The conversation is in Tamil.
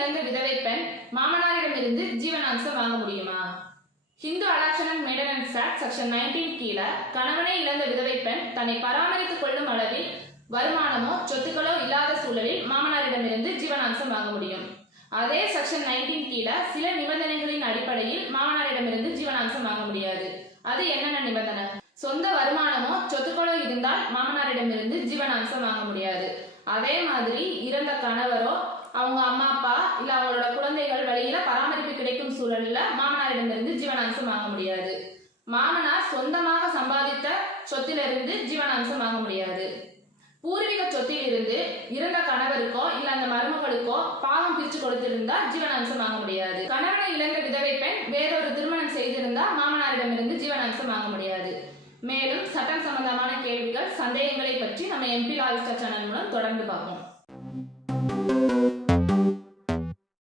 இழந்த விதவை பெண் மாமனாரிடமிருந்து ஜீவனாம்சம் வாங்க முடியுமா? Hindu adoption and maintenance act section nineteen கீழே கணவனை இழந்த விதவை பெண் தன்னை பராமரித்துக் கொள்ளும் அளவில் வருமானமோ சொத்துக்களோ இல்லாத சூழலில் மாமனாரிடமிருந்து ஜீவனாம்சம் வாங்க முடியும். அதே செக்ஷன் நைன்டீன் கீழே சில நிபந்தனைகளின் அடிப்படையில் மாமனாரிடமிருந்து ஜீவனாம்சம் வாங்க முடியாது. அது என்னென்ன நிபந்தனை? சொந்த வருமானமோ சொத்துக்களோ இருந்தால் மாமனாரிடமிருந்து ஜீவனாம்சம் வாங்க முடியாது. அதே மாதிரி இறந்த கணவரோ அவங்க அம்மா அப்பா இல்ல அவங்களோட குழந்தைகள் வழியில பராமரிப்பு கிடைக்கும் சூழல்ல மாமனாரிடமிருந்து ஜீவனாம்சம் வாங்க முடியாது. மாமனார் சொந்தமாக சம்பாதித்த சொத்திலிருந்து ஜீவனாம்சம் வாங்க முடியாது. பூர்வீக சொத்தில் இருந்து இறந்த கணவருக்கோ இல்ல அந்த மருமகளுக்கோ பாகம் பிரிச்சு கொடுத்திருந்தா ஜீவனாம்சம் வாங்க முடியாது. கணவனை இழந்த விதவை பெண் வேறொரு திருமணம் செய்திருந்தா மாமனாரிடமிருந்து ஜீவனாம்சம் வாங்க முடியாது. மேலும் சட்டம் சம்பந்தமான கேள்விகள் சந்தேகங்களை பற்றி நம்ம எம்பி லாவிஸ்டா சேனல் மூலம் தொடர்ந்து பார்ப்போம்.